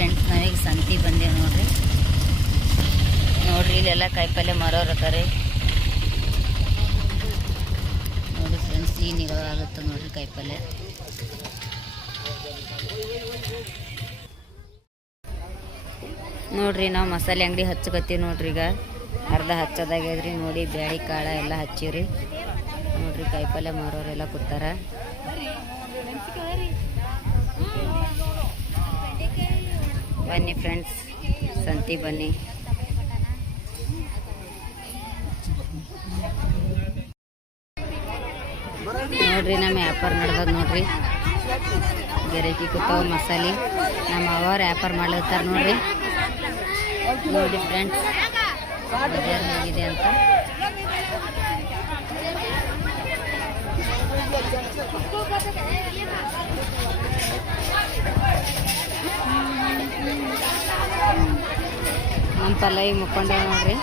Friends, ನಾವೀಗ ಸಂತಿ ಬಂದೇವು ನೋಡ್ರಿ. ಇಲ್ಲೆಲ್ಲ ಕಾಯಿಪಲ್ಲೆ ಮಾರೋರು ಅದಾರೆ ನೋಡಿ ಫ್ರೆಂಡ್ಸ್. ಈ ನೀರು ಆಗುತ್ತೆ ನೋಡ್ರಿ ಕಾಯಿಪಲ್ಲೆ. ನೋಡ್ರಿ ನಾವು ಮಸಾಲೆ ಅಂಗಡಿ ಹಚ್ಚಕತ್ತೀವಿ ನೋಡ್ರಿ. ಈಗ ಅರ್ಧ ಹಚ್ಚೋದಾಗ್ಯದ್ರಿ ನೋಡಿ. ಬ್ಯಾಳಿ ಕಾಳ ಎಲ್ಲ ಹಚ್ಚಿವ್ರಿ ನೋಡ್ರಿ. ಕಾಯಿಪಲ್ಲೆ ಮಾರೋರೆಲ್ಲ ಕೂತಾರ. ಬನ್ನಿ ಫ್ರೆಂಡ್ಸ್, ಸಂತಿ ಬನ್ನಿ. ನೋಡ್ರಿ ನಮ್ಮ ವ್ಯಾಪಾರ ನಡ್ದದ ನೋಡ್ರಿ. ಗಿರಾಕಿ ಕೂತಾವ ಮಸಾಲೆ. ನಮ್ಮ ಅವ್ರ ವ್ಯಾಪಾರ ಮಾಡ್ಲತ್ತಾರ ನೋಡ್ರಿ. ನೋಡಿ ಫ್ರೆಂಡ್ಸ್ ಬಜಾರ್ ಹೇಗಿದೆ ಅಂತ. ನಮ್ಮ ಪಲ್ಲವಿ ಮುಕ್ಕೊಂಡ ನೋಡ್ರಿ.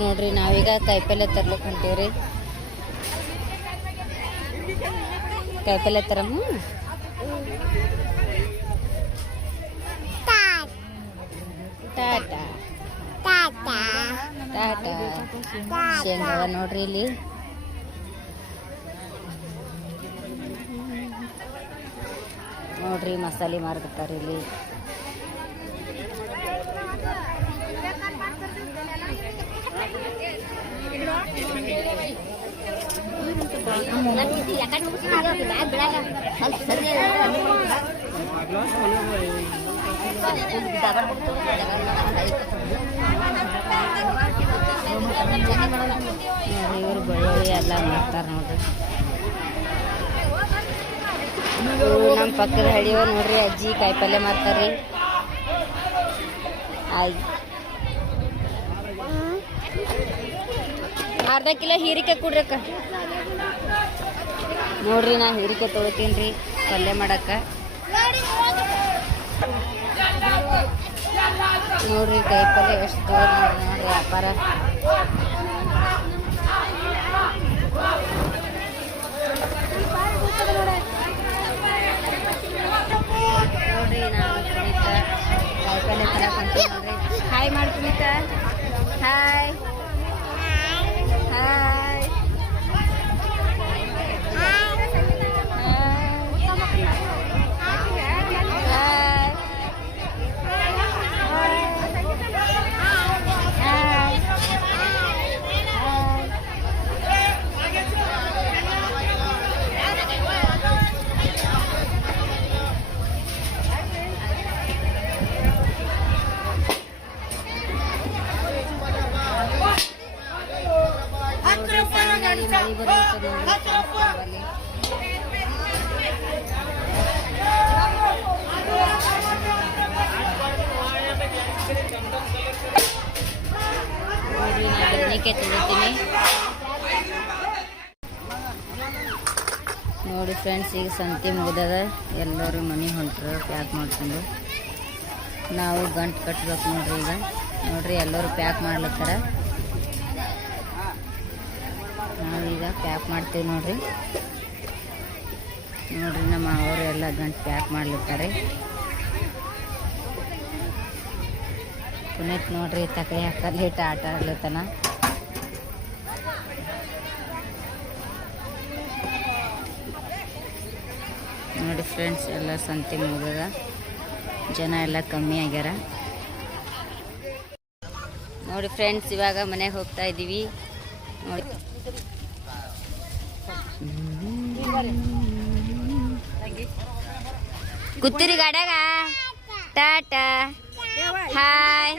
ನೋಡ್ರಿ ನಾವೀಗ ಕಾಯಿಪಲ್ಲೆ ತರ್ಲಿಕ್ಕೆ ಹೊಂಟೀವ್ರಿ. ಕಾಯಿಪಲ್ಲೆ ತರಮ್ಮ. ಟಾಟಾ ಟಾಟಾ ಶೇಂಗಾ ನೋಡ್ರಿ ಇಲ್ಲಿ. ನೋಡ್ರಿ ಮಸಾಲೆ ಮಾರ್ಕತ್ತಾರ ಇಲ್ಲಿ. ಇವರು ಬೆಳ್ಳುಳ್ಳಿ ಎಲ್ಲ ಮಾಡ್ತಾರ ನೋಡ್ರಿ. ನಮ್ಮ ಪಕ್ಕದ ಹಳ್ಳಿಯವ ನೋಡ್ರಿ ಅಜ್ಜಿ ಕಾಯಿಪಲ್ಲೆ ಮಾಡ್ತಾರ್ರಿ. ಅರ್ಧ ಕಿಲೋ ಹೀರಿಕಾಯಿ ಕೊಡ್ರಕ್ಕ. ನೋಡ್ರಿ ನಾ ಹೀರಿಕಾಯಿ ತೊಳಿತೀನಿ ಪಲ್ಯ ಮಾಡಕ್ಕ. ನೋಡ್ರಿ ಕಾಯಿಪಲ್ಲೆ ಎಷ್ಟು ನೋಡ್ರಿ ವ್ಯಾಪಾರ. ನೋಡ್ರಿ ನಾವು ಸುನೀತಾ ಕಾಯಿಪಲ್ಲೆ ತರಕೊಂತೀವಿ ನೋಡ್ರಿ. ಹಾಯ್ ಮಾಡಿ ಸುನೀತಾ. ಹಾಯ್ ಹಾಯ್ ಬದನೆಕಾಯಿ ತೊಳಿತೀನಿ ನೋಡಿ ಫ್ರೆಂಡ್ಸ್. ಈಗ ಸಂತೆ ಮುಗ್ದದ. ಎಲ್ಲರೂ ಮನೆ ಹೊಂಟ್ರು ಪ್ಯಾಕ್ ಮಾಡ್ಕೊಂಡು. ನಾವು ಗಂಟು ಕಟ್ಬೇಕು ನೋಡ್ರಿ. ಈಗ ನೋಡ್ರಿ ಎಲ್ಲರೂ ಪ್ಯಾಕ್ ಮಾಡ್ಲತ್ತಾರ. ನಾವೀಗ ಪ್ಯಾಕ್ ಮಾಡ್ತೀವಿ ನೋಡ್ರಿ. ನೋಡ್ರಿ ನಮ್ಮ ಅವರು ಎಲ್ಲ ಗಂಟು ಪ್ಯಾಕ್ ಮಾಡ್ಲಿರ್ತಾರೆ. ಪುನೀತ್ ನೋಡ್ರಿ ತಕಳಿ ಹಾಕಲ್ಲಿ ಹಿಟ್ಟು ಆಟ ಆಡ್ಲತ್ತಾನ. ನೋಡಿ ಫ್ರೆಂಡ್ಸ್ ಎಲ್ಲ ಸಂತೆ ಮುಗಿದ. ಜನ ಎಲ್ಲ ಕಮ್ಮಿ ಆಗ್ಯಾರ ನೋಡಿ ಫ್ರೆಂಡ್ಸ್. ಇವಾಗ ಮನೆಗೆ ಹೋಗ್ತಾ ಇದ್ದೀವಿ ನೋಡಿ. ಕೂತಿರಿ ಗಾಡ್ಯಾಗ. ಟಾಟಾ ಹಾಯ್.